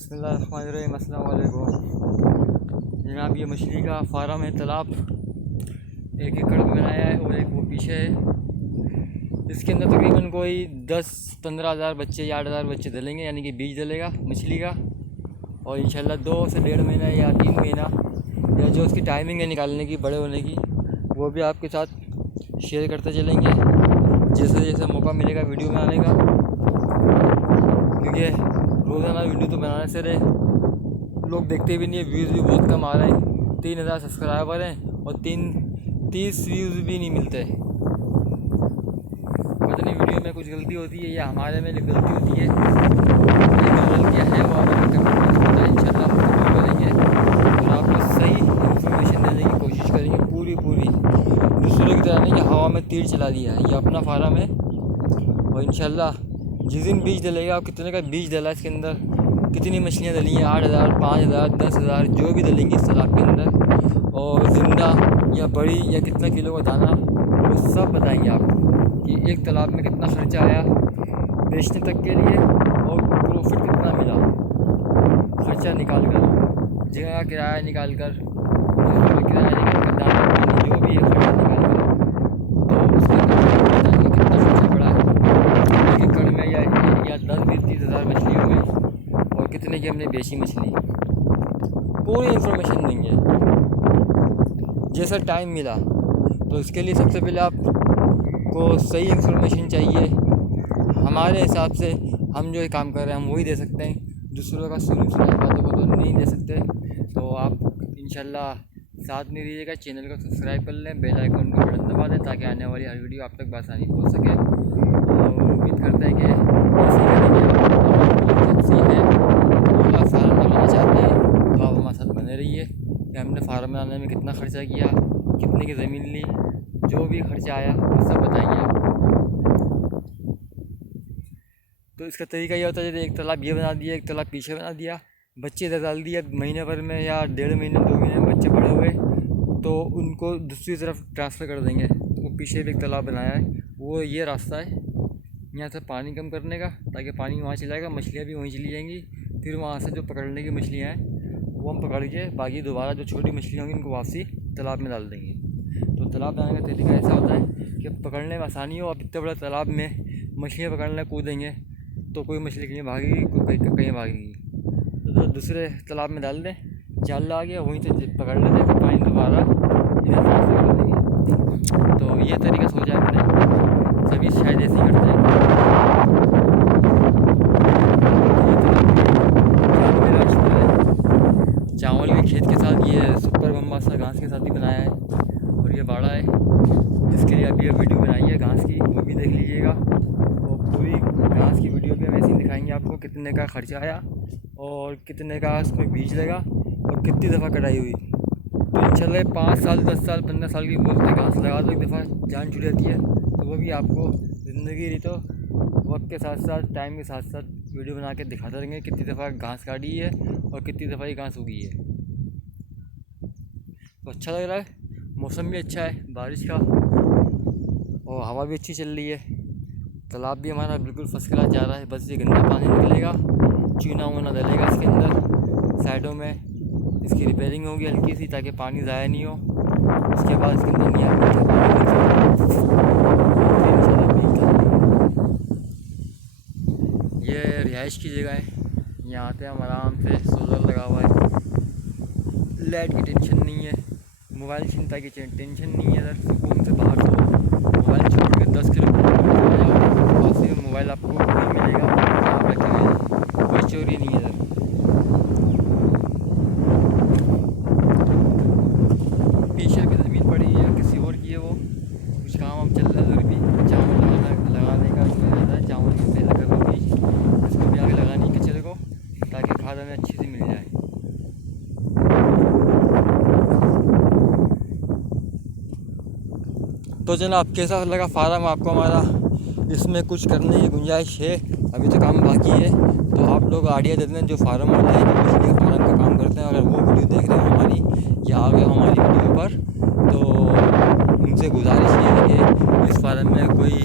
बिस्मिल्लाहिर्रहमानिर्रहीम। अस्सलाम वालेकुम जनाब। ये मछली का फार्म है, तालाब 1 एकड़ में बनाया है और एक वो पीछे है। इसके अंदर तकरीबन कोई 10-15 हज़ार बच्चे या 8 हज़ार बच्चे डलेंगे, यानी कि बीज डलेगा मछली का। और इंशाल्लाह 2 से 1.5 महीना या 3 महीना या जो उसकी टाइमिंग है निकालने की, बड़े होने की, वो भी आपके साथ शेयर करते चलेंगे जैसे जैसे मौका मिलेगा वीडियो बनाने का। क्योंकि रोज़ाना वीडियो तो बनाने से रहे लोग देखते भी नहीं है, व्यूज़ भी बहुत कम आ रहे हैं। 3000 सब्सक्राइबर हैं और 30 व्यूज़ भी नहीं मिलते। पता नहीं वीडियो में कुछ गलती होती है या हमारे में गलती होती है। गलतियाँ हैं वो हमें कमेंट बॉक्स में बताएं, इंशाल्लाह हम वीडियो करेंगे और आपको सही इन्फॉर्मेशन देने की कोशिश करेंगे पूरी। दूसरों की तरह नहीं कि हवा में तीर चला दिया है, ये अपना फार्म है। और इंशाल्लाह जिस दिन बीज डलेगा और कितने का बीज डला इसके अंदर, कितनी मछलियाँ डली हैं, 8,000, 5,000, 10,000 जो भी डलेंगी इस तालाब के अंदर, और ज़िंदा या बड़ी या कितना किलो का दाना, वो सब बताएंगे आपको कि एक तालाब में कितना ख़र्चा आया बेचने तक के लिए और प्रॉफिट कितना मिला। ख़र्चा निकाल कर, जगह का किराया निकाल कर, किराया निकाल कर, दाना पानी जो भी है ख़र्चा निकाल कर, तो उसके अंदर बताएंगे कितना ख़र्चा पड़ा है एक एकड़ में या 10-20-30 हज़ार मछलियों में, और कितने की हमने बेची मछली। पूरी इन्फॉर्मेशन देंगे जैसा टाइम मिला। तो इसके लिए सबसे पहले आपको सही इन्फॉर्मेशन चाहिए। हमारे हिसाब से हम जो काम कर रहे हैं हम वही दे सकते हैं, दूसरों का सुनी सुनाई बातों को तो नहीं दे सकते। तो आप इंशाल्लाह साथ में रहिएगा, चैनल को सब्सक्राइब कर लें, बेल आइकन को बटन दबा दें ताकि आने वाली हर वीडियो आप तक बआसानी पहुँच सके। और उम्मीद करते हैं कि ऐसे करेंगे। अच्छी है और आप फार्म बनाना चाहते हैं तो आप हमारे साथ बने रहिए कि हमने फार्म बनाने में कितना ख़र्चा किया, कितने की ज़मीन ली, जो भी खर्चा आया वो सब बताएंगे आप। तो इसका तरीका ये होता है, जैसे एक तालाब ये बना दिया, एक तालाब पीछे बना दिया, बच्चे इधर डाल दिए। महीने भर में या 1.5 महीने 2 महीने में बच्चे बड़े हुए तो उनको दूसरी तरफ ट्रांसफ़र कर देंगे। तो वो पीछे भी एक तालाब बनाया है, वो ये रास्ता है यहाँ से पानी कम करने का, ताकि पानी वहाँ चला जाएगा, मछलियाँ भी वहीं चली जाएंगी। फिर वहाँ से जो पकड़ने की मछलियाँ हैं वो हम पकड़ के बाकी दोबारा जो छोटी मछलियाँ होंगी उनको वापसी तालाब में डाल देंगे। तो तालाब बनाने का तरीका ऐसा होता है कि पकड़ने में आसानी हो। अब इतने बड़े तालाब में मछलियाँ पकड़ने कूदेंगे तो कोई मछली कहीं भागेगी, कोई कहीं भागेगी। तो दूसरे तालाब में डाल दें, जाल आ गया वहीं से पकड़ लेते हैं, फिर पानी दोबारा इधर ट्रांसफर कर देंगे। तो ये तरीका सोचा है हमने, सभी शायद ऐसे ही करते हैं। चावल के खेत के साथ ये सुपर बम्बासा घास के साथ ही बनाया है। और ये बाड़ा है जिसके लिए अभी ये वीडियो बनाई है घास की, वो भी देख लीजिएगा। और पूरी घास की वीडियो भी हम ऐसे ही दिखाएंगे आपको, कितने का खर्चा आया और कितने का उसमें बीज लगा और कितनी दफ़ा कटाई हुई। तो इंशाल्लाह 5 साल 10 साल 15 साल की बोलते घास लगा दो, एक दफ़ा जान छूट जाती है। तो वो भी आपको ज़िंदगी रही तो वक्त के साथ साथ, टाइम के साथ साथ वीडियो बना के दिखाते रहेंगे कितनी दफ़ा घास काटी है और कितनी दफ़ा ये घास उगी है। तो अच्छा लग रहा है, मौसम भी अच्छा है बारिश का और हवा भी अच्छी चल रही है। तालाब भी हमारा बिल्कुल फर्स्ट क्लास जा रहा है। बस ये गंदा पानी निकलेगा, चूना वूना डलेगा इसके अंदर, साइडों में इसकी रिपेयरिंग होगी हल्की सी ताकि पानी ज़ाया नहीं हो। उसके बाद इसके अंदर नहीं ये रिहाइश की जगह है, यहाँ आते हैं हम आराम से। सोलर लगा हुआ है, लाइट की टेंशन नहीं है, मोबाइल चिंता की टेंशन नहीं है। इधर सुकून से बाहर तो मोबाइल छोड़ के 10 किलोमीटर में मोबाइल आपको नहीं मिलेगा, आप रखेंगे, कोई चोरी नहीं है इधर। पीछे की ज़मीन पड़ी है या किसी और की है, वो कुछ काम हम चल रहा है उधर भी, चावल लगाने का रहता है। चावल के तेल लगा हुआ बीज, इसको भी आगे लगानी है कचरे को, ताकि खाद हमें अच्छी से मिल जाए। तो जनाब कैसा लगा फार्म आपको हमारा? इसमें कुछ करने की गुंजाइश है, अभी तो काम बाकी है। तो आप लोग आइडिया दे दें जो फार्म वाले हैं, जो मछली फार्म का काम करते हैं, अगर वो वीडियो देख रहे हो हमारी या आ गए हमारी वीडियो पर, तो उनसे गुजारिश ये है कि इस फार्म में कोई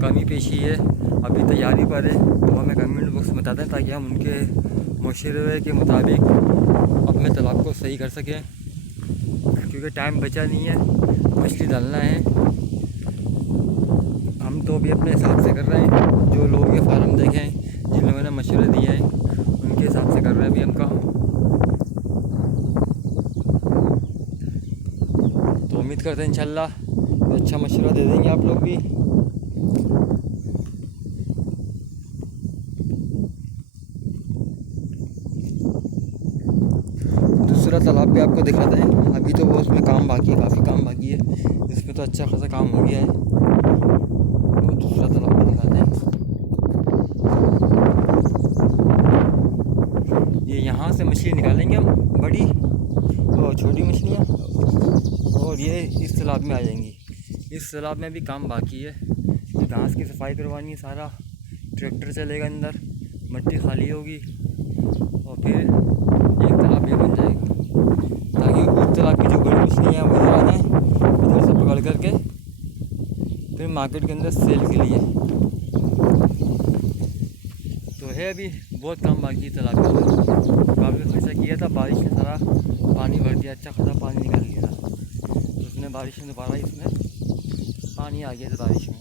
कमी पेशी है, अभी तैयारी पर है, तो हमें कमेंट बॉक्स में बता दें ताकि हम उनके मशवरे के मुताबिक अपने तालाब को सही कर सकें, क्योंकि टाइम बचा नहीं है, मछली डालना है। हम तो भी अपने हिसाब से कर रहे हैं, जो लोग ये फार्म देखे हैं, जिन लोगों ने मशवरे दिए हैं, उनके हिसाब से कर रहे हैं अभी हम काम। तो उम्मीद करते हैं इंशाल्लाह तो अच्छा मशवरा दे देंगे आप लोग भी। दूसरा तालाब भी आपको दिखाते हैं, अभी तो वो उसमें काम बाकी है, काफ़ी काम बाकी है। इसमें तो अच्छा खासा काम हो गया है। तो दूसरा तालाब भी दिखाते हैं। ये यहाँ से मछली निकालेंगे हम, बड़ी और छोटी मछलियाँ, और ये इस तालाब में आ जाएंगी। इस तालाब में भी काम बाकी है, घास की सफाई करवानी है, सारा ट्रैक्टर चलेगा अंदर, मिट्टी खाली होगी और फिर एक तालाब ये बन जाएगा, ताकि उस तालाब की जो बड़ी मछलियाँ हैं वो इधर आ जाएँ, इधर से पकड़ करके फिर मार्केट के अंदर सेल के लिए। तो है अभी बहुत काम बाकी है तालाब के अंदर। काफ़ी खर्चा किया था, बारिश ने सारा पानी भर दिया, अच्छा खासा पानी निकाल लिया था। तो उसने बारिश में दोबारा इसमें पानी आ गया था बारिश में,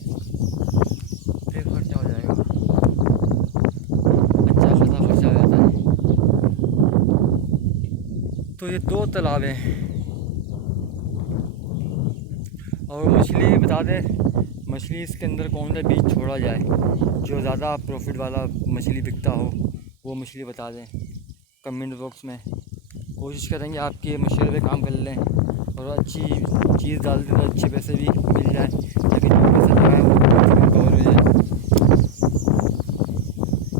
फिर खर्चा हो जाएगा, अच्छा खासा खर्चा हो जाता है। तो ये 2 तालाब हैं। और मछली बता दें, मछली इसके अंदर कौन सा बीज छोड़ा जाए जो ज़्यादा प्रॉफिट वाला मछली बिकता हो, वो मछली बता दें कमेंट बॉक्स में। कोशिश करेंगे आपके मशवरे पे काम कर लें और अच्छी चीज़ डाल दें तो अच्छे पैसे भी मिल जाए, ताकि जो पैसा लगाए वो कवर हो जाए।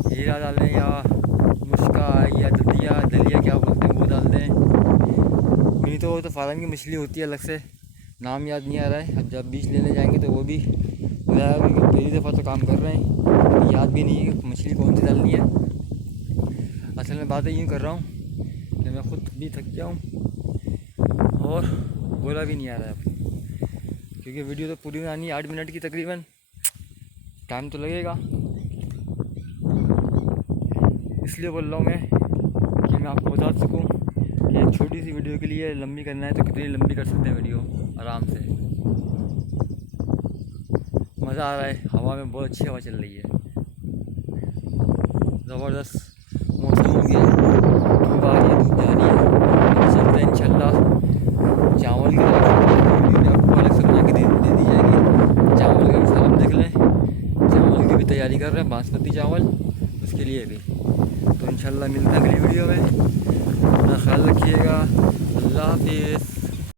हीरा डालें या मुश्का या दलिया क्या बोलते हैं वो डाल दें। नहीं तो वो तो फार्म की मछली होती है अलग से, नाम याद नहीं आ रहा है। अब जब बीज लेने जाएंगे तो वो भी हो जाएगा, क्योंकि पहली दफ़ा तो काम कर रहे हैं, याद भी नहीं है कि मछली कौन सी डालनी है। असल में बातें यूँ कर रहा हूँ कि मैं ख़ुद भी थक गया हूँ और बोला भी नहीं आ रहा है अब, क्योंकि वीडियो तो पूरी बनानी है 8 मिनट की तकरीबन, टाइम तो लगेगा। इसलिए बोल रहा हूँ मैं कि मैं आपको बता सकूँ कि एक छोटी सी वीडियो के लिए लंबी करना है तो कितनी लंबी कर सकते हैं वीडियो आराम से। मज़ा आ रहा है, हवा में बहुत अच्छी हवा चल रही है, ज़बरदस्त मौसम हो गया, धूप आ रही है, धूप जा रही है। चलते हैं इंशाल्लाह चावल की तरफ, वीडियो आपको अलग से बना के दे दी जाएगी। चावल का भी सारा देख लें, चावल की भी तैयारी कर रहे हैं, बासमती चावल, उसके लिए भी। तो इंशाल्लाह मिलते हैं अगली वीडियो में, अपना ख्याल रखिएगा, अल्लाह हाफिज़।